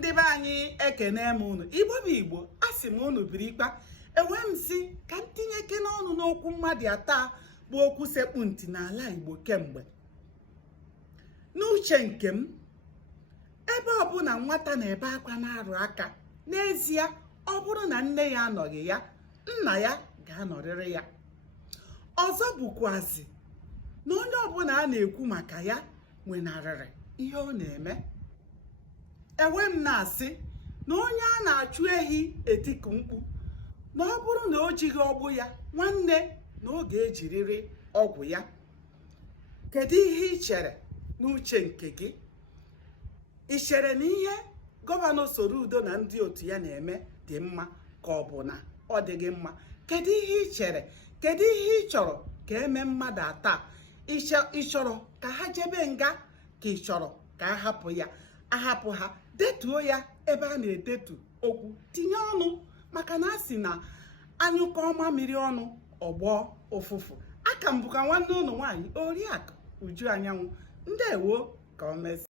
ndị be anyị ekene m unu. Igbo bụ Igbo, asị m unu biri ikpa. Enwe m si ka m tinyeke n'ọnụ n'okwu mmadụ ata bụ okwu sekpu ntị n'ala Igbo kemgbe. N'uche nke m, ebe ọbụla nwata na-ebe akwa na-arụ aka, n'ezie ọ bụrụ na nne ya anọghị ya, nna ya ga-anọrịrị ya. Ọzọ bụkwazi na onye ọbụla a na-ekwu maka ya nwenarịrị ihe ọ na-eme. Enwe m na-asị na onye a na-achụ ehi etiku mkpu, na ọ bụrụ na o jighị ọgbụ ya, nwanne na ọ ga-ejirịrị ọgwụ ya. Kedu ihe ị chere n'uche nke gị? Ị chere na ihe gọvanọ Soludo na ndị otu ya na-eme dị mma ka ọ bụ na ọ dịghị mma? Kedu ihe ị chere? Kedu ihe ị chọrọ ka eme mmadụ ata? Ị chọrọ ka ha jebe nga ka ị chọrọ ka a hapụ ya? Ahapụ ha, detuo ya ebe a na-edetu okwu, tinye ọnụ, maka na a sị na anyụkọ mamiri ọnụ ọgbọ ụfụfụ. Aka m bụkwa nwanne unu nwaanyị Oriakụ Uju Anyanwụ. Ndewo, ka o mesị.